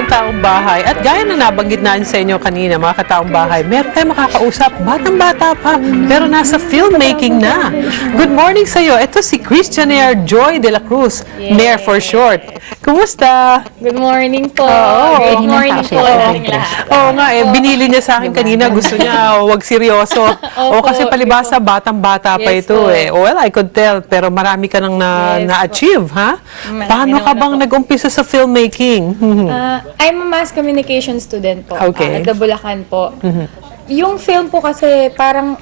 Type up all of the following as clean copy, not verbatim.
Kwentuhan Taong Bahay. At gaya na nabanggit natin sa inyo kanina, mga kataong bahay, meron tayong makakausap, batang-bata pa, pero nasa filmmaking na. Good morning sa iyo. Ito si Christian Air Joy de la Cruz, Nair for short. Kumusta? Good morning po. Oo. Good morning po ng lahat. Oo nga, binili niya sa akin kanina, gusto niya wag seryoso. O kasi palibasa, batang-bata pa Yes ito po. eh. Well, I could tell, pero marami ka nang Yes na-achieve, ha? Paano ka bang nag-umpisa sa filmmaking? I'm a mass communication student po. Okay. At Bulacan po. Yung film po kasi parang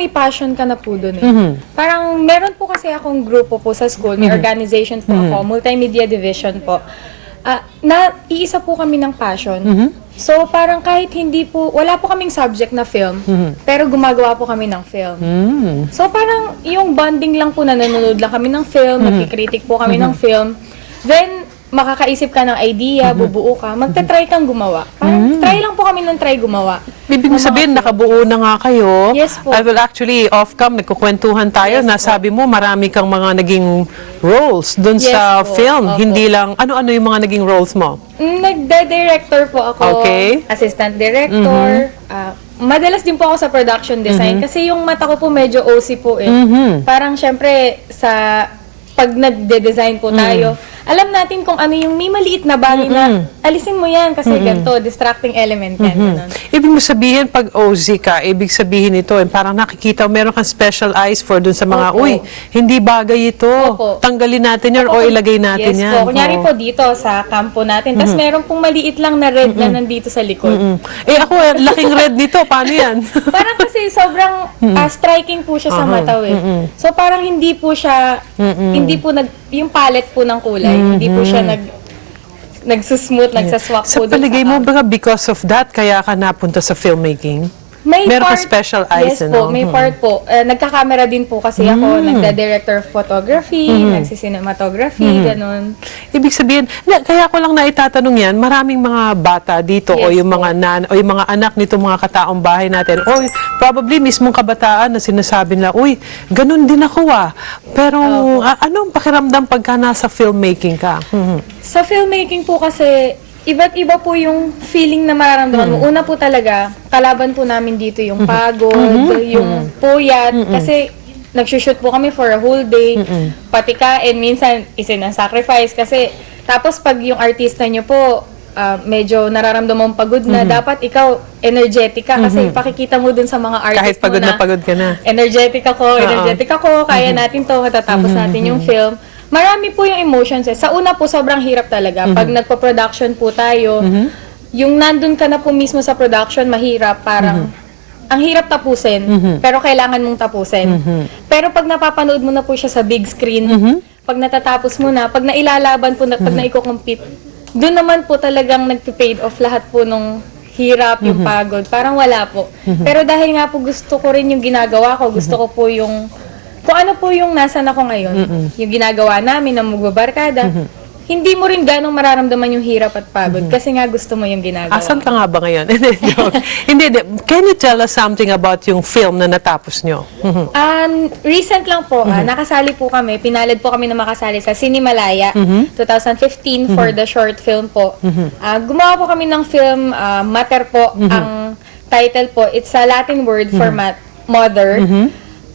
may passion ka na po dun eh. Parang meron po kasi akong grupo po sa school, may organization po ako, multimedia division po. Iisa po kami ng passion. So parang kahit hindi po, wala po kaming subject na film, pero gumagawa po kami ng film. So parang yung bonding lang po, nanonood lang kami ng film, nagkikritik po kami ng film. Then, makakaisip ka ng idea, bubuo ka, magta-try kang gumawa. Parang try lang po kami ng try gumawa. Ibig sabihin, nakabuo na nga kayo. Yes po. I will actually, off-cam, nagkukwentuhan tayo. Yes Nasabi mo, marami kang mga naging roles dun Yes sa po. film. Opo. Hindi lang, ano-ano yung mga naging roles mo? Nagda-director po ako, Okay. assistant director, madalas din po ako sa production design kasi yung mata ko po medyo OC po eh. Parang syempre pag nagde-design po tayo, alam natin kung ano yung may maliit na bagay na alisin mo yan kasi ganito, distracting element yan. Ganun. Ibig mo sabihin, pag OZ ka, ibig sabihin ito, parang nakikita, meron kang special eyes for dun sa mga, Opo. uy, hindi bagay ito. Opo. Tanggalin natin yan o ilagay natin Yes yan. po. Kunyari Oo. po dito sa kampo natin. Tapos meron pong maliit lang na red na nandito sa likod. Ako, laking red nito. Paano yan? Parang kasi sobrang striking po siya sa mata eh. So parang hindi po siya, hindi po yung palette po ng kulay, hindi po siya nagsusmooth, nagsaswak Sa po dun palagay mo sa ba because of that, kaya ka napunta sa filmmaking? May Meron ka part, special eyes, yes ano? po, may part po. Nagka-camera din po kasi ako, nagda-director of photography, nagsi-cinematography, ganun. Ibig sabihin, kaya ko lang naitatanong yan, maraming mga bata dito o Yes yung mga o yung mga anak nito mga kataong bahay natin o probably mismong kabataan na sinasabi nila, uy, ganun din ako Pero anong pakiramdam pagka nasa filmmaking ka? Sa filmmaking po kasi, iba't iba po yung feeling na mararamdaman mo. Una po talaga, kalaban po namin dito yung pagod, yung puyat, kasi nagsushoot po kami for a whole day, pati kain, minsan sacrifice kasi tapos pag yung artista nyo po, medyo nararamdaman mong pagod na, dapat ikaw energetic ka kasi pakikita mo dun sa mga artist Kahit pagod mo na pagod ka na. energetic ako, kaya natin to, matatapos natin yung film. Marami po yung emotions eh. Sa una po, sobrang hirap talaga. Pag nagpo-production po tayo, yung nandun ka na po mismo sa production, mahirap. Parang, ang hirap tapusin, pero kailangan mong tapusin. Pero pag napapanood mo na po siya sa big screen, pag natatapos mo na, pag nailalaban po, pag naiko-compete, doon naman po talagang nagpi-paid off lahat po nung hirap, yung pagod. Parang wala po. Pero dahil nga po gusto ko rin yung ginagawa ko, gusto ko po yung kung ano po yung nasan ako ngayon, yung ginagawa namin na magbabarkada, hindi mo rin ganong mararamdaman yung hirap at pagod kasi nga gusto mo yung ginagawa. Asan ka nga ba ngayon? Hindi. Can you tell us something about yung film na natapos nyo? Recent lang po, nakasali po kami, pinalad po kami na makasali sa Cinemalaya 2015 for the short film po. Gumawa po kami ng film, Mater po, ang title po, it's a Latin word for mother.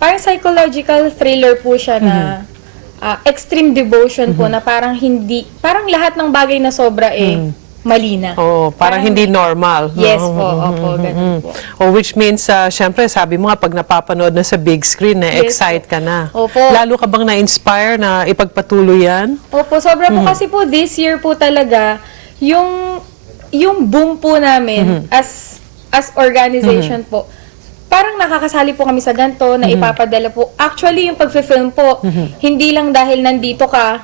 Parang psychological thriller po siya na extreme devotion po na parang lahat ng bagay na sobra mali na. Parang hindi normal. Yes po, opo, ganun po. Which means, syempre, sabi mo nga, pag napapanood na sa big screen, na-excite ka na. Opo. Lalo ka bang na-inspire na ipagpatuloy yan? Opo, sobra po kasi po this year po talaga, yung boom po namin as organization po, parang nakakasali po kami sa ganito na ipapadala po. Actually, yung pag-film po, hindi lang dahil nandito ka,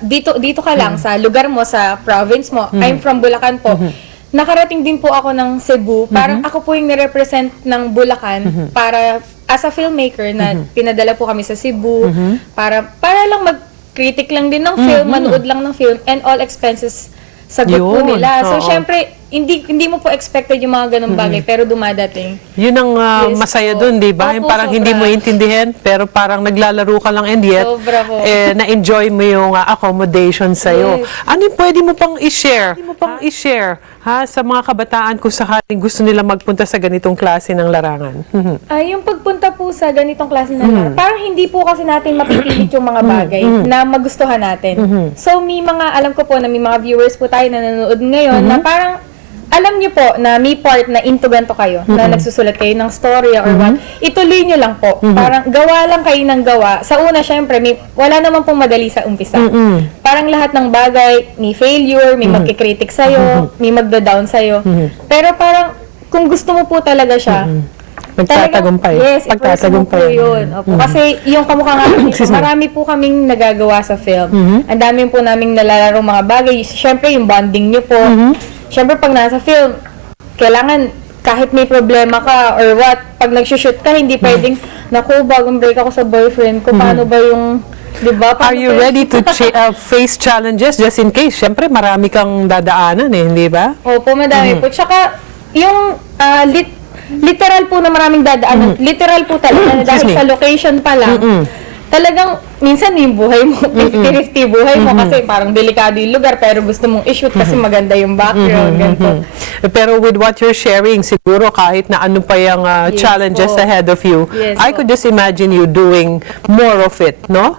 dito ka lang sa lugar mo, sa province mo. I'm from Bulacan po. Nakarating din po ako ng Cebu. Parang ako po yung nirepresent ng Bulacan para as a filmmaker na pinadala po kami sa Cebu para lang mag-critic lang din ng film, manood lang ng film, and all expenses sagot po Yun, nila. So, oo. syempre, hindi mo po expected yung mga ganung bagay, pero dumadating. Yun ang Yes masaya po. dun, di ba? Yung Opo, parang hindi mo sobra. intindihan, pero parang naglalaro ka lang and yet, Sobra po. na-enjoy mo yung accommodation sa'yo. Yes. Ano yung pwede mo pang i-share? Pwede mo pang i-share sa mga kabataan kung sakaling gusto nila magpunta sa ganitong klase ng larangan? Yung pagpunta po sa ganitong klase na lugar, parang hindi po kasi natin mapipilit yung mga bagay na magustuhan natin. So, may mga, alam ko po na may mga viewers po tayo na nanonood ngayon na parang, alam niyo po na may part na into ganito kayo, na nagsusulat kayo ng story or what, ituloy niyo lang po. Parang gawa lang kayo ng gawa. Sa una, syempre, wala naman pong madali sa umpisa. Parang lahat ng bagay, may failure, may magkikritik sa'yo, may magda-down sa'yo. Pero parang, kung gusto mo po talaga siya, Magtatagumpay. yes, i-pursue mo po yun. Opo. Kasi yung kamukha nga namin, marami po kaming nagagawa sa film. Ang dami po naming nalalaro mga bagay. Siyempre, yung bonding nyo po. Siyempre, pag nasa film, kailangan kahit may problema ka or what, pag nag-shoot ka, hindi pwedeng, naku, bagong break ako sa boyfriend ko, paano ba yung, di ba? Are you ready to face challenges just in case? Siyempre, marami kang dadaanan hindi ba? Opo, madami po. Tsaka, yung literal po na maraming dadaanan, literal po talaga, dahil sa location pa lang, talagang, minsan yung buhay mo, 50-50 buhay mo, kasi parang delikado yung lugar, pero gusto mong i-shoot kasi maganda yung background, ganito. Pero with what you're sharing, siguro kahit na ano pa yung Yes challenges po. ahead of you, Yes I po. could just imagine you doing more of it, no?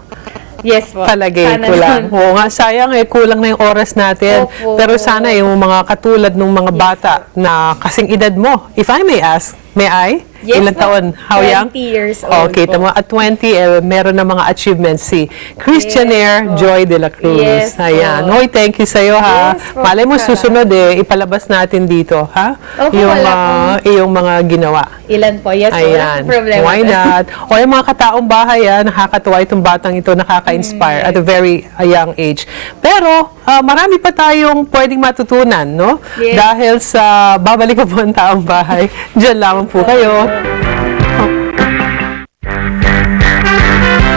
Yes po. Palagay Sana ko lang. naman. Oo nga, sayang kulang na yung oras natin. Opo. Pero sana yung mga katulad ng mga bata na kasing edad mo, if I may ask, may I? Yes Ilang po. taon? How 20 young? years old Okay, po. tamo at 20, meron na mga achievements si Christianaire po. Joy de la Cruz. Yes po. Ayan. Hoy, thank you sa'yo, ha. Yes po, Malay mo, Kara. susunod ipalabas natin dito, ha? Opo, yung, wala iyong mga ginawa. Ilan po? Yes po, wala Ayan. pong problema. Why not? O yung mga kataong bahay, nakakatuwa itong batang ito, nakaka-inspire at a very young age. Pero, marami pa tayong pwedeng matutunan, no? Yes. Dahil sa babalik ko po ang taong bahay, dyan lamang po kayo.